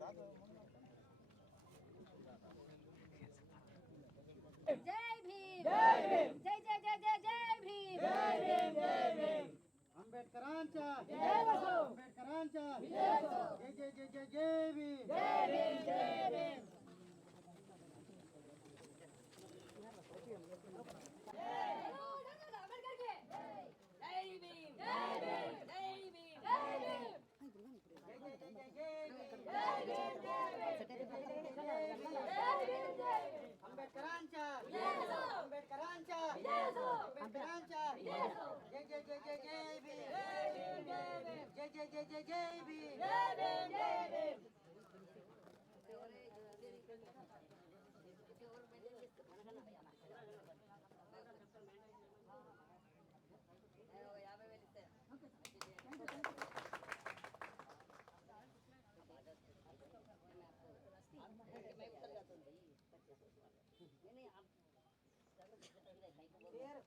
जय भीम जय भीम जय जय जय जय जय भीम जय भीम जय भीम अंबेडकरांचा जय बसो अंबेडकरांचा जय बसो जय जय जय जय जय भीम जय भीम जय भीम अंबेडकरांचा अंबेडकरांचा अंबेडकरांचा जय जय जय जय जय भीम जय जय जय जय जय Bhim Incoming call from Marisha. She came off hotel identified by Truecaller.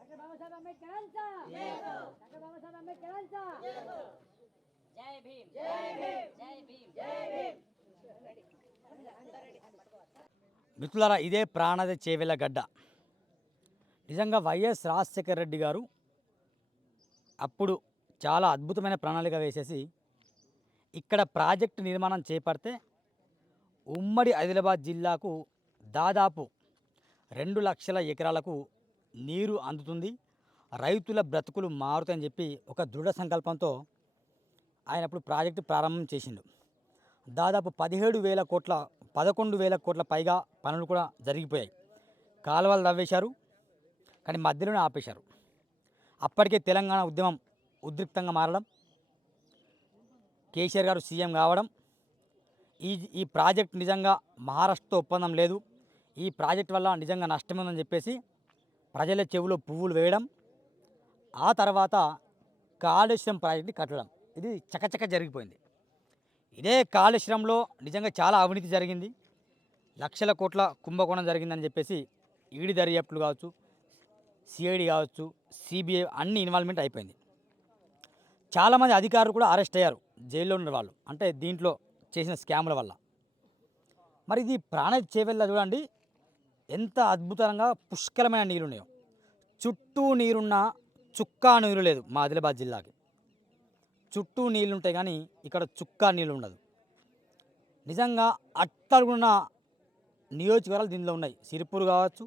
Doctor Babasaheb आंबेडकरांचा डॉक्टर बाबासाहेब आंबेडकरांचा जय भीम जय भीम जय भीम जय भीम మిత్రులారా, ఇదే ప్రాణద చేవెల గడ్డ. నిజంగా వైఎస్ రాజశేఖర రెడ్డి గారు అప్పుడు చాలా అద్భుతమైన ప్రణాళిక వేసేసి ఇక్కడ ప్రాజెక్టు నిర్మాణం చేపడితే ఉమ్మడి ఆదిలాబాద్ జిల్లాకు దాదాపు 2 లక్షల ఎకరాలకు నీరు అందుతుంది, రైతుల బ్రతుకులు మారుతాయని చెప్పి ఒక దృఢ సంకల్పంతో ఆయన అప్పుడు ప్రాజెక్టు ప్రారంభం చేసిండు. దాదాపు 11,000 కోట్ల పైగా పనులు కూడా జరిగిపోయాయి. కాలువలు తవ్వేశారు, కానీ మధ్యలోనే ఆపేశారు. అప్పటికే తెలంగాణ ఉద్యమం ఉద్రిక్తంగా మారడం, కేసీఆర్ గారు సీఎం కావడం, ఈ ప్రాజెక్ట్ నిజంగా మహారాష్ట్రతో ఒప్పందం లేదు, ఈ ప్రాజెక్ట్ వల్ల నిజంగా నష్టమేందని చెప్పేసి ప్రజల చెవులో పువ్వులు వేయడం, ఆ తర్వాత కాళేశ్వరం ప్రాజెక్ట్ని కట్టడం, ఇది చకచక జరిగిపోయింది. ఇదే కాళేశ్వరంలో నిజంగా చాలా అవినీతి జరిగింది, లక్షల కోట్ల కుంభకోణం జరిగిందని చెప్పేసి ఈడీ దర్యాప్తులు కావచ్చు, సిఐడి కావచ్చు, సిబిఐ అన్ని ఇన్వాల్వ్మెంట్ అయిపోయింది. చాలామంది అధికారులు కూడా అరెస్ట్ అయ్యారు, జైల్లో ఉన్న వాళ్ళు, అంటే దీంట్లో చేసిన స్కాముల వల్ల. మరి ఇది ప్రాణద చేవెళ్ళ చూడండి ఎంత అద్భుతంగా పుష్కలమైన నీళ్ళు ఉన్నాయో. చుట్టూ నీరున్న చుక్కా నీరు లేదు మా ఆదిలాబాద్ జిల్లాకి. చుట్టూ నీళ్ళు ఉంటాయి కానీ ఇక్కడ చుక్కా నీళ్ళు ఉండదు. నిజంగా అట్టడుగున్న నియోజకవర్గాలు దీనిలో ఉన్నాయి. సిరిపూర్ కావచ్చు,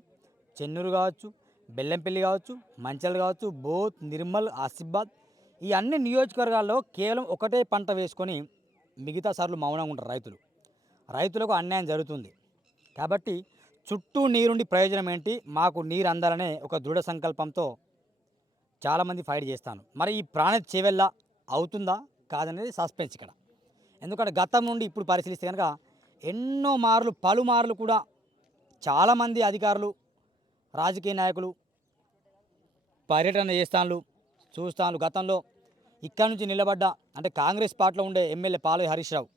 చెన్నూరు కావచ్చు, బెల్లంపల్లి కావచ్చు, మంచిర్యాల కావచ్చు, బోత్, నిర్మల్, ఆసిఫాబాద్, ఈ అన్ని నియోజకవర్గాల్లో కేవలం ఒకటే పంట వేసుకొని మిగతా సార్లు మౌనంగా ఉంటారు రైతులు. రైతులకు అన్యాయం జరుగుతుంది. కాబట్టి చుట్టూ నీరుండి ప్రయోజనం ఏంటి, మాకు నీరు అందాలనే ఒక దృఢ సంకల్పంతో చాలామంది ఫైట్ చేస్తాను. మరి ఈ ప్రాణద చేవెళ్ళ అవుతుందా కాదనేది సస్పెన్స్ ఇక్కడ. ఎందుకంటే గతం నుండి ఇప్పుడు పరిశీలిస్తే కనుక ఎన్నో మార్లు పలుమార్లు కూడా చాలామంది అధికారులు, రాజకీయ నాయకులు పర్యటన చేస్తాను చూస్తాను. గతంలో ఇక్కడ నుంచి నిలబడ్డ అంటే కాంగ్రెస్ పార్టీలో ఉండే ఎమ్మెల్యే పాలవి హరీష్ రావు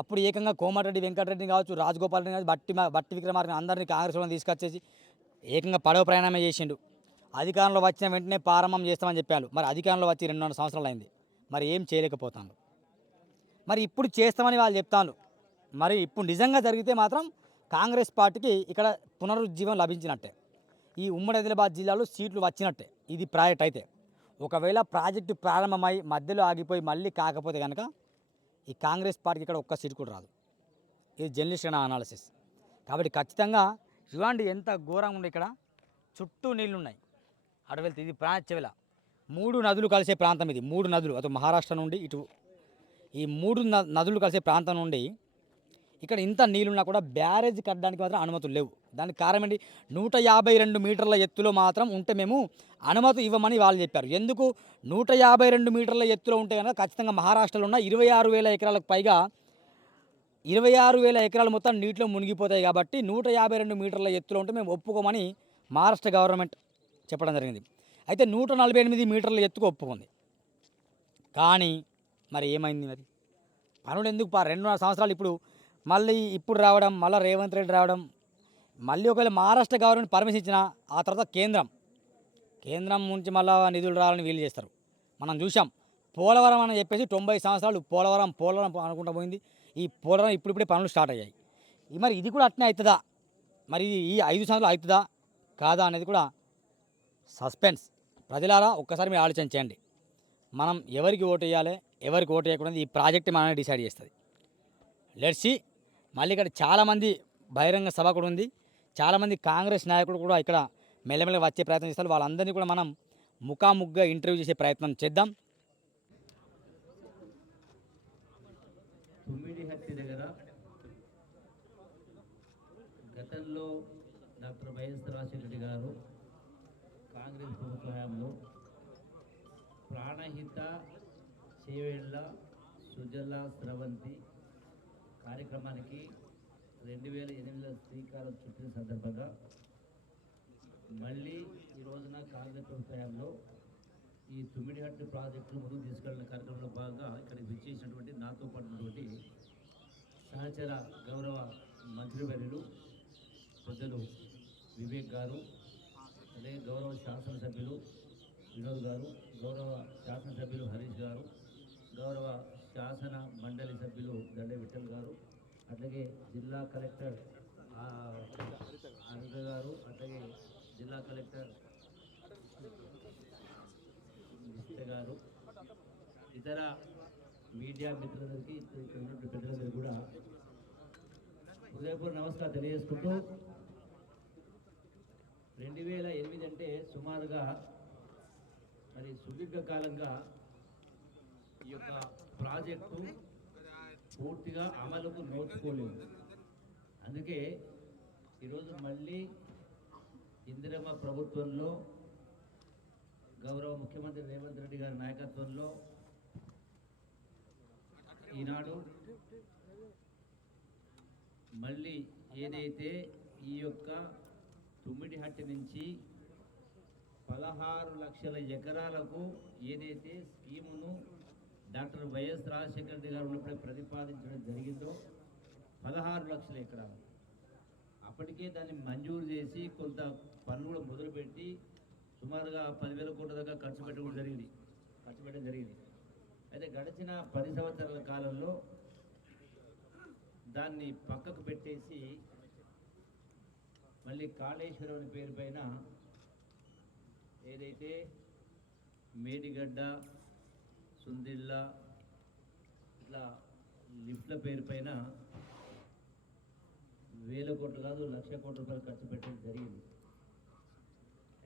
అప్పుడు ఏకంగా కోమటిరెడ్డి వెంకటరెడ్డిని కావచ్చు, రాజగోపాల్ రెడ్డి కావచ్చు, బట్టి విక్రమార్కని అందరినీ కాంగ్రెస్లో తీసుకొచ్చేసి ఏకంగా పడవ ప్రయాణమే చేసిండు. అధికారంలో వచ్చిన వెంటనే ప్రారంభం చేస్తామని చెప్పాను. మరి అధికారంలో వచ్చి 2 సంవత్సరాలు అయింది, మరి ఏం చేయలేకపోతాను. మరి ఇప్పుడు చేస్తామని వాళ్ళు చెప్తాను. మరి ఇప్పుడు నిజంగా జరిగితే మాత్రం కాంగ్రెస్ పార్టీకి ఇక్కడ పునరుజ్జీవం లభించినట్టే, ఈ ఉమ్మడి ఆదిలాబాద్ జిల్లాలో సీట్లు వచ్చినట్టే. ఇది ప్రాజెక్ట్ అయితే ఒకవేళ ప్రాజెక్టు ప్రారంభమై మధ్యలో ఆగిపోయి మళ్ళీ కాకపోతే కనుక ఈ కాంగ్రెస్ పార్టీకి ఇక్కడ ఒక్క సీటు కూడా రాదు. ఇది జర్నలిస్ట్ అనాలిసిస్. కాబట్టి ఖచ్చితంగా చూడండి ఎంత ఘోరంగా ఉంది. ఇక్కడ చుట్టూ నీళ్ళు ఉన్నాయి, అటు వెళ్తే ఇది ప్రాణద చేవెళ్ళ. 3 నదులు కలిసే ప్రాంతం ఇది. 3 నదులు అటు మహారాష్ట్ర నుండి ఇటు ఈ 3 నదులు కలిసే ప్రాంతం నుండి ఇక్కడ ఇంత నీళ్ళున్నా కూడా బ్యారేజ్ కట్టడానికి మాత్రం అనుమతులు లేవు దానికి కారణం ఏంటి 152 మీటర్ల ఎత్తులో మాత్రం ఉంటే మేము అనుమతి ఇవ్వమని వాళ్ళు చెప్పారు. ఎందుకు 152 మీటర్ల ఎత్తులో ఉంటే కనుక ఖచ్చితంగా మహారాష్ట్రలో ఉన్న 26,000 ఎకరాలకు పైగా 26,000 ఎకరాలు మొత్తం నీటిలో మునిగిపోతాయి కాబట్టి 152 మీటర్ల ఎత్తులో ఉంటే మేము ఒప్పుకోమని మహారాష్ట్ర గవర్నమెంట్ చెప్పడం జరిగింది. అయితే 148 మీటర్ల ఎత్తుకు ఒప్పుకుంది. కానీ మరి ఏమైంది మరి పనులు ఎందుకు 2.5 సంవత్సరాలు మళ్ళీ ఇప్పుడు రావడం, మళ్ళీ రేవంత్ రెడ్డి రావడం, మళ్ళీ ఒకవేళ మహారాష్ట్ర గవర్నమెంట్ పర్మిషన్ ఇచ్చినా ఆ తర్వాత కేంద్రం నుంచి మళ్ళీ నిధులు రావాలని వీలు చేస్తారు. మనం చూసాం పోలవరం అని చెప్పేసి 90 సంవత్సరాలు పోలవరం అనుకుంటా పోయింది. ఈ పోలవరం ఇప్పుడిప్పుడే పనులు స్టార్ట్ అయ్యాయి. మరి ఇది కూడా అట్నే అవుతుందా, మరి ఈ 5 సంవత్సరాలు అవుతుందా కాదా అనేది కూడా సస్పెన్స్. ప్రజలారా ఒక్కసారి మీరు ఆలోచన చేయండి. మనం ఎవరికి ఓటు వేయాలి, ఎవరికి ఓటు వేయకూడదు ఈ ప్రాజెక్ట్ మనమే డిసైడ్ చేస్తుంది. Let's see. మళ్ళీ ఇక్కడ చాలామంది బహిరంగ సభ కూడా ఉంది. చాలామంది కాంగ్రెస్ నాయకులు కూడా ఇక్కడ మెల్లమెల్లగా వచ్చే ప్రయత్నం చేస్తారు. వాళ్ళందరినీ కూడా మనం ముఖాముఖిగా ఇంటర్వ్యూ చేసే ప్రయత్నం చేద్దాం. తుమ్మిడిహట్టి దగ్గర గతంలో డాక్టర్ వైఎస్ రాజశేఖర రెడ్డి గారు కాంగ్రెస్ ప్రభుత్వ హయాంలో ప్రాణహిత చేవేళ్ల సుజల స్రవంతి కార్యక్రమానికి 2008లో శ్రీకారం చుట్టిన సందర్భంగా మళ్ళీ ఈ రోజున కాంగ్రెస్ ప్రభుత్వ హయాంలో ఈ తుమ్మిడిహట్టి ప్రాజెక్టును ముందుకు తీసుకెళ్లిన కార్యక్రమంలో భాగంగా ఇక్కడికి విచ్చేసినటువంటి నాతో పాటు సహచర గౌరవ మంత్రివర్యులు పెద్దలు వివేక్ గారు, అలాగే గౌరవ శాసనసభ్యులు వినోద్ గారు, గౌరవ శాసనసభ్యులు హరీష్ గారు, గౌరవ శాసన మండలి సభ్యులు దండ విఠల్ గారు, అట్లాగే జిల్లా కలెక్టర్ అనిత గారు, అట్లాగే జిల్లా కలెక్టర్ గారు, ఇతర మీడియా మిత్రులందరికీ, ఇక్కడ ఉన్నటువంటి పెద్దలందరికీ కూడా హృదయపూర్వక నమస్కారం తెలియజేసుకుంటూ 2008 అంటే సుమారుగా మరి సుదీర్ఘకాలంగా ఈ యొక్క ప్రాజెక్టు పూర్తిగా అమలుకు నోచుకోలేదు. అందుకే ఈరోజు మళ్ళీ ఇందిరమ్మ ప్రభుత్వంలో గౌరవ ముఖ్యమంత్రి రేవంత్ రెడ్డి గారి నాయకత్వంలో ఈనాడు మళ్ళీ ఏదైతే ఈ యొక్క తుమ్మిడిహట్టి నుంచి 16 లక్షల ఎకరాలకు ఏదైతే స్కీమును డాక్టర్ వైఎస్ రాజశేఖర రెడ్డి గారు ఉన్నప్పుడే ప్రతిపాదించడం జరిగిందో 16 లక్షల ఎకరాలు అప్పటికే దాన్ని మంజూరు చేసి కొంత పనులు కూడా మొదలుపెట్టి సుమారుగా 10,000 కోట్ల దాకా ఖర్చు పెట్టడం జరిగింది. అయితే గడిచిన 10 సంవత్సరాల కాలంలో దాన్ని పక్కకు పెట్టేసి మళ్ళీ కాళేశ్వరం అనే పేరు పైన ఏదైతే మేడిగడ్డ, సుందిళ్ళ ఇట్లా లిఫ్ట్ల పేరు పైన 1,000 కోట్లు కాదు 1,00,000 కోట్ల రూపాయలు ఖర్చు పెట్టడం జరిగింది.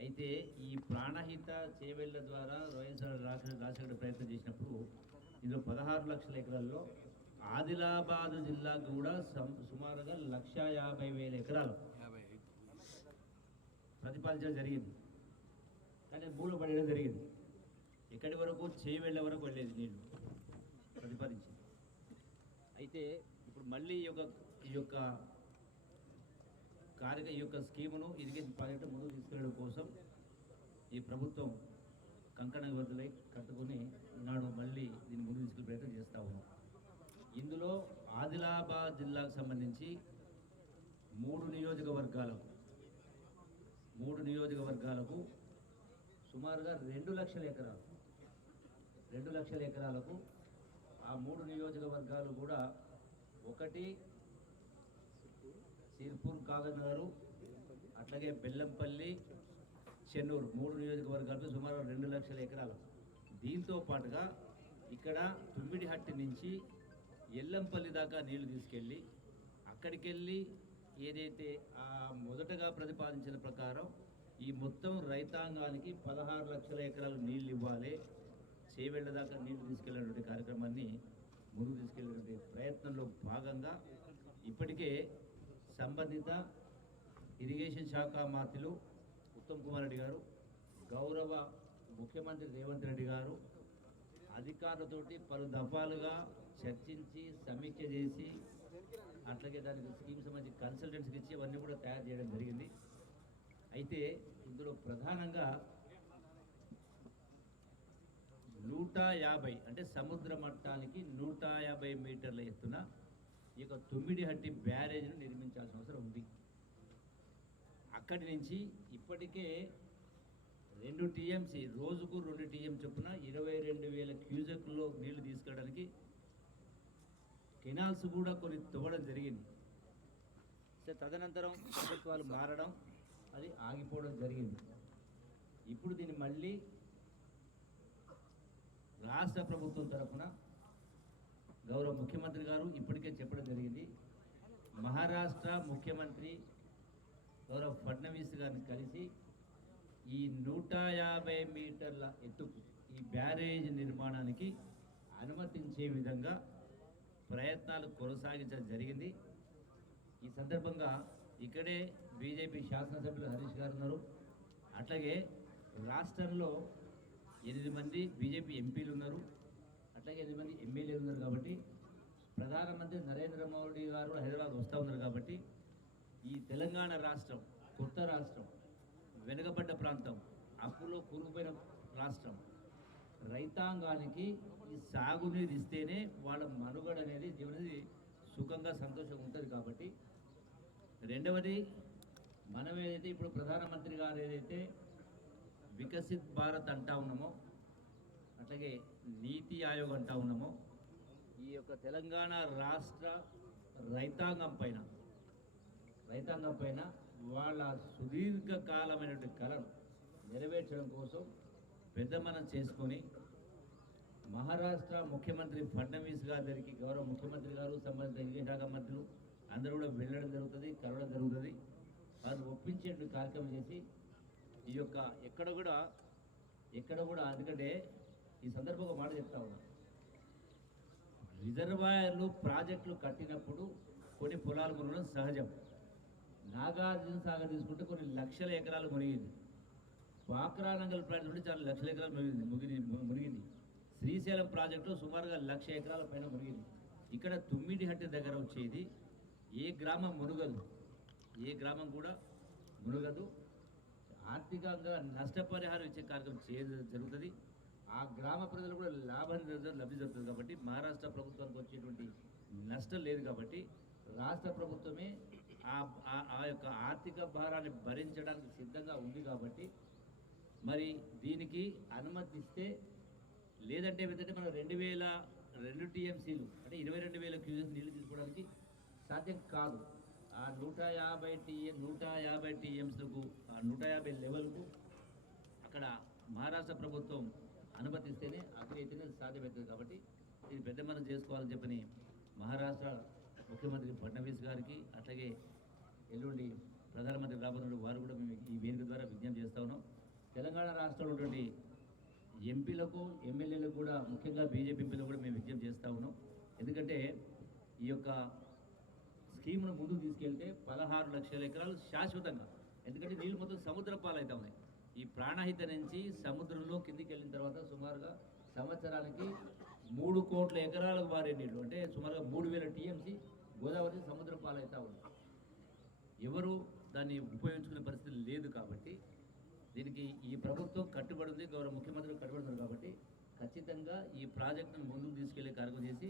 అయితే ఈ ప్రాణహిత చేవేళ్ల ద్వారా వైఎస్ఆర్ రాజశేఖర ప్రయత్నం చేసినప్పుడు ఇందులో 16 లక్షల ఎకరాల్లో ఆదిలాబాద్ జిల్లాకు కూడా సుమారుగా 1,50,000 ఎకరాలు ప్రతిపాదించడం జరిగింది. కానీ భూమిలో పడేయడం జరిగింది. ఎక్కడి వరకు చేవేళ్ల వరకు వెళ్ళేది నీళ్ళు ప్రతిపాదించింది. అయితే ఇప్పుడు మళ్ళీ ఈ యొక్క స్కీమును ఇరిగేషన్ ప్రాజెక్టు ముందుకు తీసుకెళ్ళడం కోసం ఈ ప్రభుత్వం కంకణ బద్దులై కట్టుకుని ఈనాడు మళ్ళీ దీన్ని ముందుకు తీసుకెళ్ళే ప్రయత్నం చేస్తూ ఉన్నాం. ఇందులో ఆదిలాబాద్ జిల్లాకు సంబంధించి 3 నియోజకవర్గాలకు సుమారుగా 2 లక్షల ఎకరాలకు ఆ 3 నియోజకవర్గాలు కూడా ఒకటి సిర్పూర్ కాగనగరు, అట్లాగే బెల్లంపల్లి, చెన్నూరు 3 నియోజకవర్గాలకు సుమారు 2 లక్షల ఎకరాలు. దీంతో పాటుగా ఇక్కడ తుమ్మిడిహట్టి నుంచి ఎల్లంపల్లి దాకా నీళ్లు తీసుకెళ్ళి అక్కడికి వెళ్ళి ఏదైతే మొదటగా ప్రతిపాదించిన ప్రకారం ఈ మొత్తం రైతాంగానికి 16 లక్షల ఎకరాలు నీళ్ళు ఇవ్వాలి, చేవేళ్ల దాకా నీళ్లు తీసుకెళ్ళినటువంటి కార్యక్రమాన్ని ముందుకు తీసుకెళ్ళినటువంటి ప్రయత్నంలో భాగంగా ఇప్పటికే సంబంధిత ఇరిగేషన్ శాఖ మంత్రులు ఉత్తమ్ కుమార్ రెడ్డి గారు, గౌరవ ముఖ్యమంత్రి రేవంత్ రెడ్డి గారు అధికారులతోటి పలు దఫాలుగా చర్చించి సమీక్ష చేసి అట్లాగే దానికి స్కీమ్ సంబంధించి కన్సల్టెన్సీకి ఇచ్చి అవన్నీ కూడా తయారు చేయడం జరిగింది. అయితే ఇందులో ప్రధానంగా 150 అంటే సముద్ర మట్టానికి 150 మీటర్ల ఎత్తున ఈ యొక్క తుమ్మిడిహట్టి బ్యారేజ్ను నిర్మించాల్సిన అవసరం ఉంది. అక్కడి నుంచి ఇప్పటికే 2 టీఎంసీ రోజుకు 2 టీఎం చొప్పున 22,000 క్యూసెక్లో నీళ్లు తీసుకెళ్ళడానికి కెనాల్స్ కూడా కొన్ని తవ్వడం జరిగింది. సో తదనంతరం ప్రభుత్వాలు మారడం, అది ఆగిపోవడం జరిగింది. ఇప్పుడు దీన్ని మళ్ళీ రాష్ట్ర ప్రభుత్వం తరఫున గౌరవ ముఖ్యమంత్రి గారు ఇప్పటికే చెప్పడం జరిగింది. మహారాష్ట్ర ముఖ్యమంత్రి గౌరవ ఫడ్నవీస్ గారిని కలిసి ఈ 150 మీటర్ల ఎత్తుకు ఈ బ్యారేజ్ నిర్మాణానికి అనుమతించే విధంగా ప్రయత్నాలు కొనసాగించడం జరిగింది. ఈ సందర్భంగా ఇక్కడే బీజేపీ శాసనసభ్యులు హరీష్ గారు ఉన్నారు. అట్లాగే రాష్ట్రంలో 8 మంది బీజేపీ ఎంపీలు ఉన్నారు, అట్లాగే 8 మంది ఎమ్మెల్యేలు ఉన్నారు. కాబట్టి ప్రధానమంత్రి నరేంద్ర మోడీ గారు హైదరాబాద్ వస్తూ ఉన్నారు. కాబట్టి ఈ తెలంగాణ రాష్ట్రం కొత్త రాష్ట్రం, వెనుకబడ్డ ప్రాంతం, అప్పులో కూరుకుపోయిన రాష్ట్రం, రైతాంగానికి ఈ సాగునీరు ఇస్తేనే వాళ్ళ మనుగడ అనేది జీవనది సుఖంగా సంతోషంగా ఉంటుంది. కాబట్టి రెండవది, మనం ఏదైతే ఇప్పుడు ప్రధానమంత్రి గారు ఏదైతే వికసిత్ భారత్ అంటా ఉన్నామో, అట్లాగే నీతి ఆయోగ్ అంటా ఉన్నామో, ఈ యొక్క తెలంగాణ రాష్ట్ర రైతాంగం పైన వాళ్ళ సుదీర్ఘకాలమైనటువంటి కళను నెరవేర్చడం కోసం పెద్ద మనం చేసుకొని మహారాష్ట్ర ముఖ్యమంత్రి ఫడ్నవీస్ గారి దగ్గరికి గౌరవ ముఖ్యమంత్రి గారు, సంబంధిత ఇరిగేషన్ శాఖ మంత్రులు అందరూ కూడా వెళ్ళడం జరుగుతుంది, కలవడం జరుగుతుంది. వారిని ఒప్పించే కార్యక్రమం చేసి ఈ యొక్క ఎక్కడ కూడా ఎందుకంటే ఈ సందర్భంగా మాట చెప్తా ఉన్నా, రిజర్వాయర్లు ప్రాజెక్టులు కట్టినప్పుడు కొన్ని పొలాలు మునగడం సహజం. నాగార్జున సాగర్ తీసుకుంటే కొన్ని లక్షల ఎకరాలు మునిగింది. వాక్రానంగల్ ప్రాజెక్టు నుండి చాలా లక్షల ఎకరాలు మునిగింది. శ్రీశైలం ప్రాజెక్టులో సుమారుగా 1,00,000 ఎకరాల పైన మునిగింది. ఇక్కడ తుమ్మిడిహట్టి దగ్గర వచ్చేది ఏ గ్రామం మునుగదు, ఏ గ్రామం కూడా మునుగదు. ఆర్థికంగా నష్టపరిహారం ఇచ్చే కార్యక్రమం జరుగుతుంది. ఆ గ్రామ ప్రజలు కూడా లబ్ధి జరుగుతుంది. కాబట్టి మహారాష్ట్ర ప్రభుత్వానికి వచ్చేటువంటి నష్టం లేదు. కాబట్టి రాష్ట్ర ప్రభుత్వమే ఆ యొక్క ఆర్థిక భారాన్ని భరించడానికి సిద్ధంగా ఉంది. కాబట్టి మరి దీనికి అనుమతిస్తే, లేదంటే ఏమిటంటే మనం 2 టీఎంసీలు అంటే 22,000 క్యూసెక్ నీళ్లు తీసుకోవడానికి సాధ్యం కాదు. ఆ 150 టీఎంసీలకు 150 లెవెల్కు అక్కడ మహారాష్ట్ర ప్రభుత్వం అనుమతిస్తేనే అక్కడైతేనే సాధ్యమవుతుంది. కాబట్టి ఇది పెద్ద మనం చేసుకోవాలని చెప్పని మహారాష్ట్ర ముఖ్యమంత్రి ఫడ్నవీస్ గారికి, అట్లాగే ఎల్లుండి ప్రధానమంత్రి రాబోతున్న వారు కూడా మేము ఈ వేదిక ద్వారా విజ్ఞప్తి చేస్తూ ఉన్నాం. తెలంగాణ రాష్ట్రంలో ఉన్నటువంటి ఎంపీలకు, ఎమ్మెల్యేలకు కూడా, ముఖ్యంగా బీజేపీ ఎంపీలకు కూడా మేము విజ్ఞప్తి చేస్తూ ఉన్నాం. ఎందుకంటే ఈ యొక్క స్కీమ్ను ముందుకు తీసుకెళ్తే 16 లక్షల ఎకరాలు శాశ్వతంగా, ఎందుకంటే నీళ్ళు మొత్తం సముద్ర పాలవుతా ఉన్నాయి. ఈ ప్రాణహిత నుంచి సముద్రంలో కిందికి వెళ్ళిన తర్వాత సుమారుగా సంవత్సరానికి 3 కోట్ల ఎకరాలకు మారే నీళ్ళు, అంటే సుమారుగా 3,000 టీఎంసీ గోదావరి సముద్ర పాలవుతూ ఉంది. ఎవరు దాన్ని ఉపయోగించుకునే పరిస్థితి లేదు. కాబట్టి దీనికి ఈ ప్రభుత్వం కట్టుబడి ఉంది, గౌరవ ముఖ్యమంత్రి కట్టుబడుతున్నారు. కాబట్టి ఖచ్చితంగా ఈ ప్రాజెక్టును ముందుకు తీసుకెళ్లే కార్యక్రమం చేసి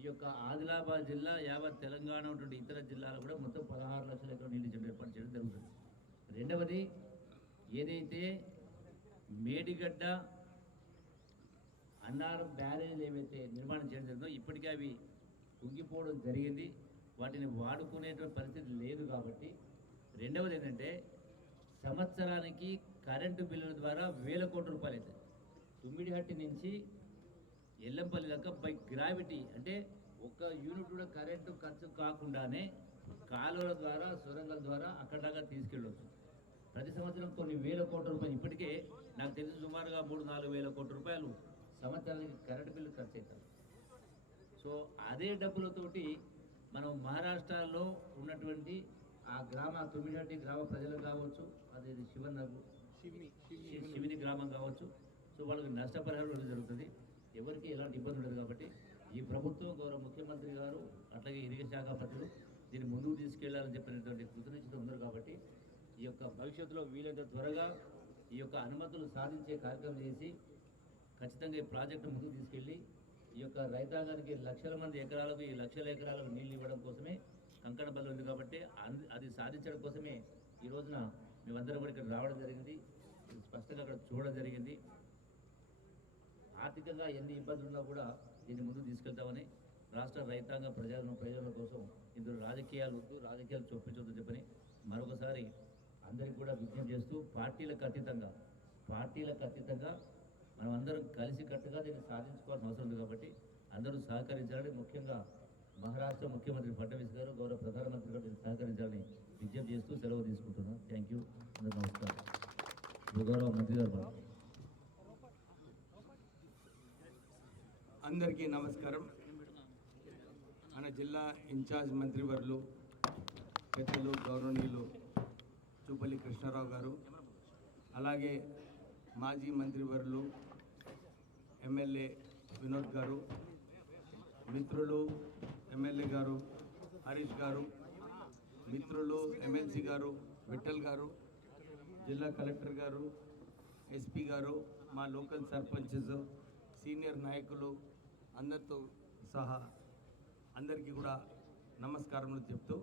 ఈ యొక్క ఆదిలాబాద్ జిల్లా, యావత్ తెలంగాణ ఉన్నటువంటి ఇతర జిల్లాలు కూడా మొత్తం 16 లక్షల ఎకరాల నీళ్ళు ఏర్పాటు చేయడం జరుగుతుంది. రెండవది, ఏదైతే మేడిగడ్డ, అన్నారం బ్యారేజ్ ఏవైతే నిర్మాణం చేయడం జరిగిందో ఇప్పటికే అవి కుంగిపోవడం జరిగింది. వాటిని వాడుకునేటువంటి పరిస్థితి లేదు. కాబట్టి రెండవది ఏంటంటే, సంవత్సరానికి కరెంటు బిల్లుల ద్వారా 1,000 కోట్ల రూపాయలు అవుతాయి. తుమ్మిడిహట్టి నుంచి ఎల్లంపల్లి దాకా బై గ్రావిటీ, అంటే ఒక్క యూనిట్ కూడా కరెంటు ఖర్చు కాకుండానే కాలువల ద్వారా, సొరంగాల ద్వారా అక్కడ దాకా తీసుకెళ్ళవచ్చు. ప్రతి సంవత్సరం కొన్ని 1,000 కోట్ల రూపాయలు, ఇప్పటికే నాకు తెలిసి సుమారుగా 3-4 వేల కోట్ల రూపాయలు సంవత్సరానికి కరెంటు బిల్లు ఖర్చు అవుతారు. సో అదే డబ్బులతోటి మనం మహారాష్ట్రలో ఉన్నటువంటి ఆ గ్రామ తుమ్మిడి గ్రామ ప్రజలు కావచ్చు, అదే శివిని గ్రామం కావచ్చు. సో వాళ్ళకి నష్టపరిహారం ఇవ్వడం జరుగుతుంది. ఎవరికి ఎలాంటి ఇబ్బంది ఉండదు. కాబట్టి ఈ ప్రభుత్వం గౌరవ ముఖ్యమంత్రి గారు అట్లాగే ఇరిగేషన్ శాఖ మంత్రులు దీన్ని ముందుకు తీసుకెళ్లాలని చెప్పినటువంటి కృతజ్ఞత ఉన్నారు. కాబట్టి ఈ యొక్క భవిష్యత్తులో వీలైనంత త్వరగా ఈ యొక్క అనుమతులు సాధించే కార్యక్రమం చేసి ఖచ్చితంగా ఈ ప్రాజెక్టు ముందుకు తీసుకెళ్ళి ఈ యొక్క రైతాంగానికి లక్షల మంది ఎకరాలకు ఈ లక్షల ఎకరాలకు నీళ్ళు ఇవ్వడం కోసమే కంకణ బలం ఉంది. కాబట్టి అది సాధించడం కోసమే ఈ రోజున మేమందరం కూడా ఇక్కడ రావడం జరిగింది. స్పష్టంగా అక్కడ చూడడం జరిగింది. ఆర్థికంగా ఎన్ని ఇబ్బందులు ఉన్నా కూడా దీన్ని ముందుకు తీసుకెళ్తామని రాష్ట్ర రైతాంగ ప్రజల కోసం ఇందులో రాజకీయాలు వద్దు, రాజకీయాలు చొప్పించొద్దు చెప్పని మరొకసారి అందరికీ కూడా విజ్ఞప్తి చేస్తూ పార్టీలకు అతీతంగా మనం అందరం కలిసికట్టుగా దీన్ని సాధించుకోవాల్సిన అవసరం ఉంది. కాబట్టి అందరూ సహకరించాలని, ముఖ్యంగా మహారాష్ట్ర ముఖ్యమంత్రి ఫడ్నవీస్ గారు, గౌరవ ప్రధానమంత్రి గారు దీన్ని సహకరించాలని విజ్ఞప్తి చేస్తూ సెలవు తీసుకుంటున్నాను. Thank you. అందరూ నమస్కారం. గౌరవ మంత్రి గారు. అందరికీ నమస్కారం. మన జిల్లా ఇన్ఛార్జ్ మంత్రివర్యులు పెద్దలు గౌరవనీయులు చూపల్లి కృష్ణారావు గారు, అలాగే మాజీ మంత్రివర్యులు ఎమ్మెల్యే వినోద్ గారు, మిత్రులు ఎమ్మెల్యే గారు హరీష్ గారు, మిత్రులు ఎమ్మెల్సీ గారు విఠల్ గారు, జిల్లా కలెక్టర్ గారు, ఎస్పీ గారు, మా లోకల్ సర్పంచెస్, సీనియర్ నాయకులు అందరితో సహా అందరికీ కూడా నమస్కారములు చెప్తూ,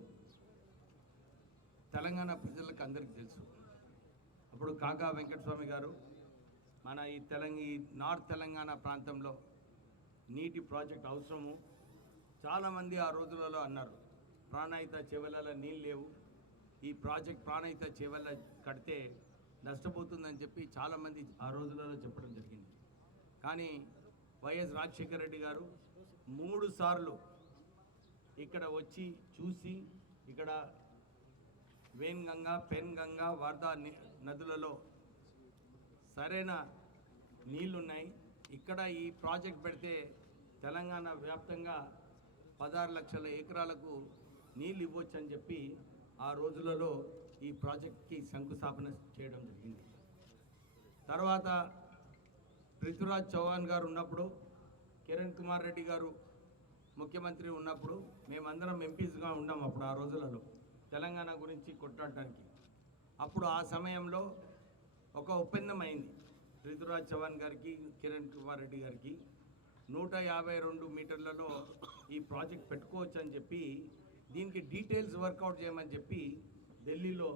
తెలంగాణ ప్రజలకు అందరికీ తెలుసు, అప్పుడు కాకా వెంకటస్వామి గారు మన ఈ నార్త్ తెలంగాణ ప్రాంతంలో నీటి ప్రాజెక్ట్ అవసరము. చాలామంది ఆ రోజులలో అన్నారు, ప్రాణహిత చెవెళ్ళ నీళ్ళు లేవు, ఈ ప్రాజెక్ట్ ప్రాణహిత చెవెళ్ళ కడితే నష్టపోతుందని చెప్పి చాలామంది ఆ రోజులలో చెప్పడం జరిగింది. కానీ వైఎస్ రాజశేఖర రెడ్డి గారు 3 సార్లు ఇక్కడ వచ్చి చూసి, ఇక్కడ వేన్గంగా, పెన్గంగా, వార్దా నదులలో సరైన నీళ్లున్నాయి, ఇక్కడ ఈ ప్రాజెక్ట్ పెడితే తెలంగాణ వ్యాప్తంగా 16 లక్షల ఎకరాలకు నీళ్ళు ఇవ్వచ్చు అని చెప్పి ఆ రోజులలో ఈ ప్రాజెక్ట్కి శంకుస్థాపన చేయడం జరిగింది. తర్వాత పృథ్వీరాజ్ చౌహాన్ గారు ఉన్నప్పుడు, కిరణ్ కుమార్ రెడ్డి గారు ముఖ్యమంత్రి ఉన్నప్పుడు మేమందరం ఎంపీస్గా ఉన్నాం అప్పుడు ఆ రోజులలో తెలంగాణ గురించి కొట్లాడటానికి. అప్పుడు ఆ సమయంలో ఒక ఒప్పందం అయింది పృథ్వీరాజ్ చౌహాన్ గారికి, కిరణ్ కుమార్ రెడ్డి గారికి. 152 మీటర్లలో ఈ ప్రాజెక్ట్ పెట్టుకోవచ్చు అని చెప్పి, దీనికి డీటెయిల్స్ వర్కౌట్ చేయమని చెప్పి ఢిల్లీలో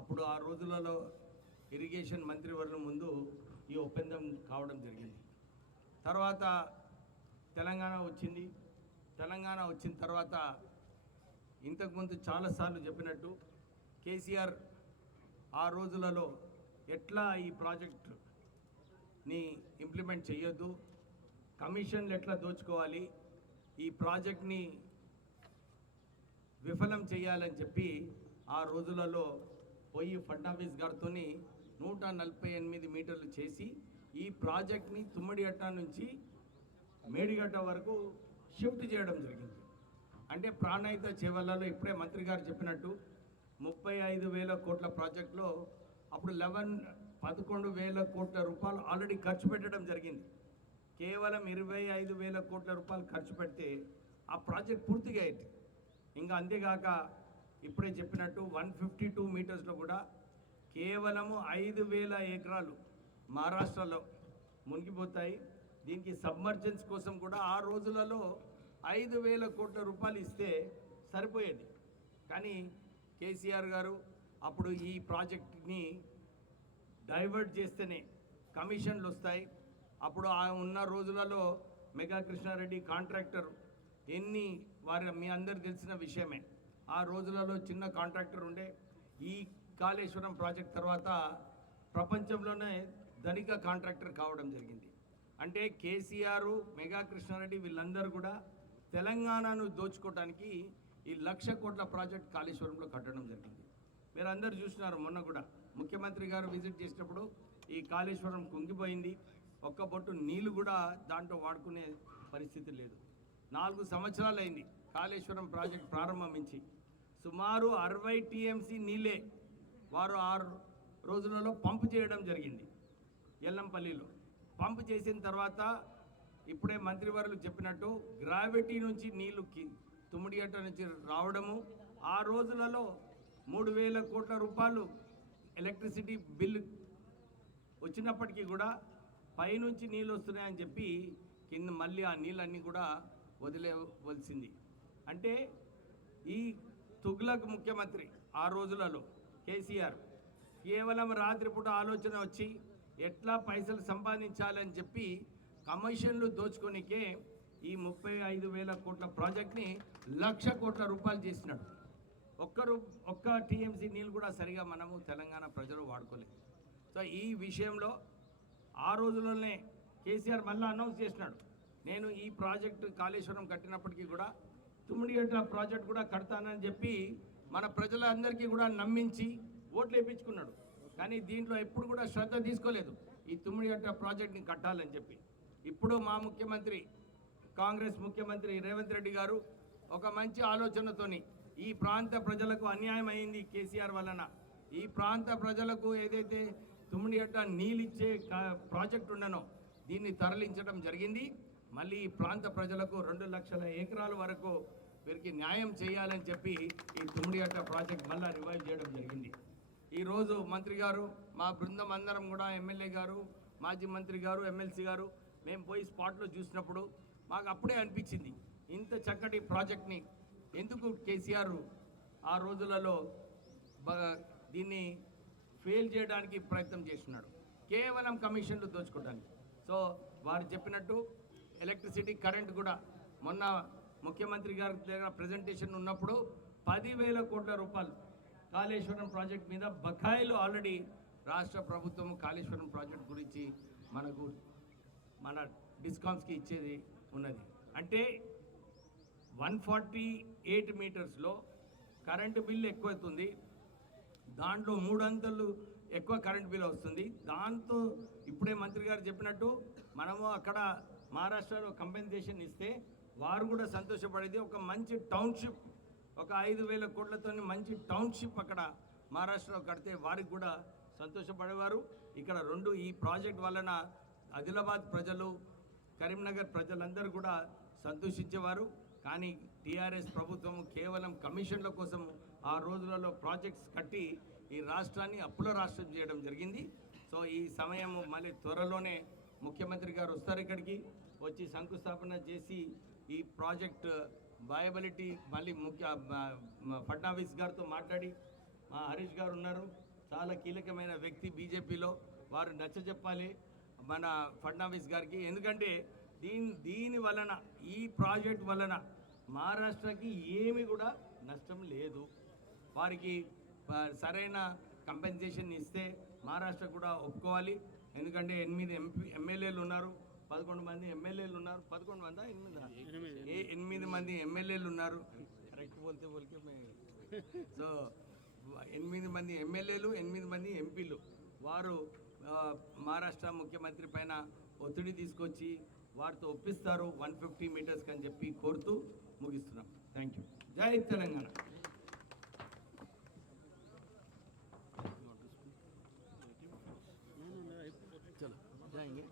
అప్పుడు ఆ రోజులలో ఇరిగేషన్ మంత్రివర్గం ముందు ఈ ఒప్పందం కావడం జరిగింది. తర్వాత తెలంగాణ వచ్చింది. తెలంగాణ వచ్చిన తర్వాత ఇంతకుముందు చాలాసార్లు చెప్పినట్టు కేసీఆర్ ఆ రోజులలో ఎట్లా ఈ ప్రాజెక్ట్ని ఇంప్లిమెంట్ చేయొద్దు, కమిషన్లు ఎట్లా దోచుకోవాలి, ఈ ప్రాజెక్ట్ని విఫలం చేయాలని చెప్పి ఆ రోజులలో పోయి ఫడ్నవీస్ గారితో 148 మీటర్లు చేసి ఈ ప్రాజెక్ట్ని తుమ్మడిగట్ట నుంచి మేడిగడ్డ వరకు షిఫ్ట్ చేయడం జరిగింది. అంటే ప్రాణహిత చెవెళ్ళలో ఇప్పుడే మంత్రి గారు చెప్పినట్టు 35,000 కోట్ల ప్రాజెక్టులో అప్పుడు 11,000 కోట్ల రూపాయలు ఆల్రెడీ ఖర్చు పెట్టడం జరిగింది. కేవలం 25,000 కోట్ల రూపాయలు ఖర్చు పెడితే ఆ ప్రాజెక్ట్ పూర్తిగా అయింది. ఇంకా అంతేగాక ఇప్పుడే చెప్పినట్టు 152 మీటర్స్లో కూడా కేవలము 5,000 ఎకరాలు మహారాష్ట్రలో మునిగిపోతాయి. దీనికి సబ్మర్జెన్స్ కోసం కూడా ఆ రోజులలో 5,000 కోట్ల రూపాయలు ఇస్తే సరిపోయేది. కానీ కేసీఆర్ గారు అప్పుడు ఈ ప్రాజెక్ట్ని డైవర్ట్ చేస్తేనే కమిషన్లు వస్తాయి. అప్పుడు ఉన్న రోజులలో మెగా కృష్ణారెడ్డి కాంట్రాక్టర్ మీ అందరు తెలిసిన విషయమే. ఆ రోజులలో చిన్న కాంట్రాక్టర్ ఉండే. ఈ కాళేశ్వరం ప్రాజెక్ట్ తర్వాత ప్రపంచంలోనే ధనిక కాంట్రాక్టర్ కావడం జరిగింది. అంటే కేసీఆర్, మెగా కృష్ణారెడ్డి వీళ్ళందరూ కూడా తెలంగాణను దోచుకోవడానికి ఈ 1,00,000 కోట్ల ప్రాజెక్ట్ కాళేశ్వరంలో కట్టడం జరిగింది. మీరు అందరు చూసినారు, మొన్న కూడా ముఖ్యమంత్రి గారు విజిట్ చేసినప్పుడు ఈ కాళేశ్వరం కుంగిపోయింది. ఒక్క బొట్టు నీళ్లు కూడా దాంట్లో వాడుకునే పరిస్థితి లేదు. 4 సంవత్సరాలు అయింది కాళేశ్వరం ప్రాజెక్ట్ ప్రారంభించి. సుమారు 60 టీఎంసీ నీళ్ళే వారు 6 రోజులలో పంపు చేయడం జరిగింది. ఎల్లంపల్లిలో పంపు చేసిన తర్వాత ఇప్పుడే మంత్రివర్యులు చెప్పినట్టు గ్రావిటీ నుంచి నీళ్లు తుమ్మిడిగట్ట నుంచి రావడము, ఆ రోజులలో 3,000 కోట్ల రూపాయలు ఎలక్ట్రిసిటీ బిల్లు వచ్చినప్పటికీ కూడా పైనుంచి నీళ్ళు వస్తున్నాయని చెప్పి కింద మళ్ళీ ఆ నీళ్ళన్నీ కూడా వదిలేవలసింది. అంటే ఈ తుగ్లక్ ముఖ్యమంత్రి ఆ రోజులలో కేసీఆర్ కేవలం రాత్రిపూట ఆలోచన వచ్చి ఎట్లా పైసలు సంపాదించాలని చెప్పి కమిషన్లు దోచుకోనికే ఈ 35,000 కోట్ల ప్రాజెక్ట్ని 1,00,000 కోట్ల రూపాయలు చేసినాడు. ఒక్క టీఎంసీ నీళ్ళు కూడా సరిగా మనము తెలంగాణ ప్రజలు వాడుకోలేదు. సో ఈ విషయంలో ఆ రోజుల్లోనే కేసీఆర్ మళ్ళీ అనౌన్స్ చేసినాడు, నేను ఈ ప్రాజెక్టు కాళేశ్వరం కట్టినప్పటికీ కూడా తుమ్మిడిగట్ట ప్రాజెక్ట్ కూడా కడతానని చెప్పి మన ప్రజలందరికీ కూడా నమ్మించి ఓట్లు వేయించుకున్నాడు. కానీ దీంట్లో ఎప్పుడు కూడా శ్రద్ధ తీసుకోలేదు ఈ తుమ్మిడిగట్ట ప్రాజెక్ట్ని కట్టాలని చెప్పి. ఇప్పుడు మా ముఖ్యమంత్రి కాంగ్రెస్ ముఖ్యమంత్రి రేవంత్ రెడ్డి గారు ఒక మంచి ఆలోచనతోని ఈ ప్రాంత ప్రజలకు అన్యాయం అయింది కేసీఆర్ వలన, ఈ ప్రాంత ప్రజలకు ఏదైతే తుమ్మిడిగట్ట నీళ్ళిచ్చే ప్రాజెక్ట్ ఉండనో దీన్ని తరలించడం జరిగింది. మళ్ళీ ఈ ప్రాంత ప్రజలకు 2 లక్షల ఎకరాల వరకు వీరికి న్యాయం చేయాలని చెప్పి ఈ తుమ్మిడిగట్ట ప్రాజెక్ట్ మళ్ళీ రివైవ్ చేయడం జరిగింది. ఈరోజు మంత్రి గారు మా బృందం అందరం కూడా ఎమ్మెల్యే గారు, మాజీ మంత్రి గారు, ఎమ్మెల్సీ గారు మేము పోయి స్పాట్లో చూసినప్పుడు మాకు అప్పుడే అనిపించింది, ఇంత చక్కటి ప్రాజెక్ట్ని ఎందుకు కేసీఆర్ ఆ రోజులలో దీన్ని ఫెయిల్ చేయడానికి ప్రయత్నం చేస్తున్నాడు, కేవలం కమిషన్లు దోచుకోవడానికి. సో వారు చెప్పినట్టు ఎలక్ట్రిసిటీ కరెంట్ కూడా మొన్న ముఖ్యమంత్రి గారి దగ్గర ప్రజెంటేషన్ ఉన్నప్పుడు 10,000 కోట్ల రూపాయలు కాళేశ్వరం ప్రాజెక్ట్ మీద బకాయిలు ఆల్రెడీ రాష్ట్ర ప్రభుత్వం కాళేశ్వరం ప్రాజెక్ట్ గురించి మన డిస్కామ్స్కి ఇచ్చేది ఉన్నది. అంటే 148 మీటర్స్లో కరెంటు బిల్లు ఎక్కువ అవుతుంది, దాంట్లో 300 ఎక్కువ కరెంట్ బిల్ వస్తుంది. దాంతో ఇప్పుడే మంత్రి గారు చెప్పినట్టు మనము అక్కడ మహారాష్ట్రలో కంపెన్సేషన్ ఇస్తే వారు కూడా సంతోషపడేది. ఒక మంచి టౌన్షిప్, ఒక 5,000 కోట్లతో మంచి టౌన్షిప్ అక్కడ మహారాష్ట్రలో కడితే వారికి కూడా సంతోషపడేవారు. ఇక్కడ ఈ ప్రాజెక్ట్ వలన ఆదిలాబాద్ ప్రజలు, కరీంనగర్ ప్రజలందరూ కూడా సంతోషించేవారు. కానీ టీఆర్ఎస్ ప్రభుత్వం కేవలం కమిషన్ల కోసం ఆ రోజులలో ప్రాజెక్ట్స్ కట్టి ఈ రాష్ట్రాన్ని అప్పుల రాష్ట్రం చేయడం జరిగింది. సో ఈ సమయం మళ్ళీ త్వరలోనే ముఖ్యమంత్రి గారు వస్తారు, ఇక్కడికి వచ్చి శంకుస్థాపన చేసి ఈ ప్రాజెక్ట్ వయబిలిటీ మళ్ళీ ఫడ్నవీస్ గారితో మాట్లాడి, మా హరీష్ గారు ఉన్నారు, చాలా కీలకమైన వ్యక్తి బీజేపీలో, వారు నచ్చజెప్పాలి మన ఫడ్నవీస్ గారికి. ఎందుకంటే దీని వలన, ఈ ప్రాజెక్ట్ వలన మహారాష్ట్రకి ఏమి కూడా నష్టం లేదు. వారికి సరైన కంపెన్సేషన్ ఇస్తే మహారాష్ట్ర కూడా ఒప్పుకోవాలి. ఎందుకంటే 8 ఎమ్మెల్యేలు ఉన్నారు, 11 మంది ఎమ్మెల్యేలు ఉన్నారు, 11 మందా 8 మంది ఎమ్మెల్యేలు ఉన్నారు, కరెక్ట్ బోల్తే సో 8 మంది ఎమ్మెల్యేలు, 8 మంది ఎంపీలు. వారు మహారాష్ట్ర ముఖ్యమంత్రి పైన ఒత్తిడి తీసుకొచ్చి వారితో ఒప్పిస్తారు 150 మీటర్స్కి అని చెప్పి కోరుతూ ముగిస్తున్నాం. Thank you. జై తెలంగాణ. చలో జాయింగే.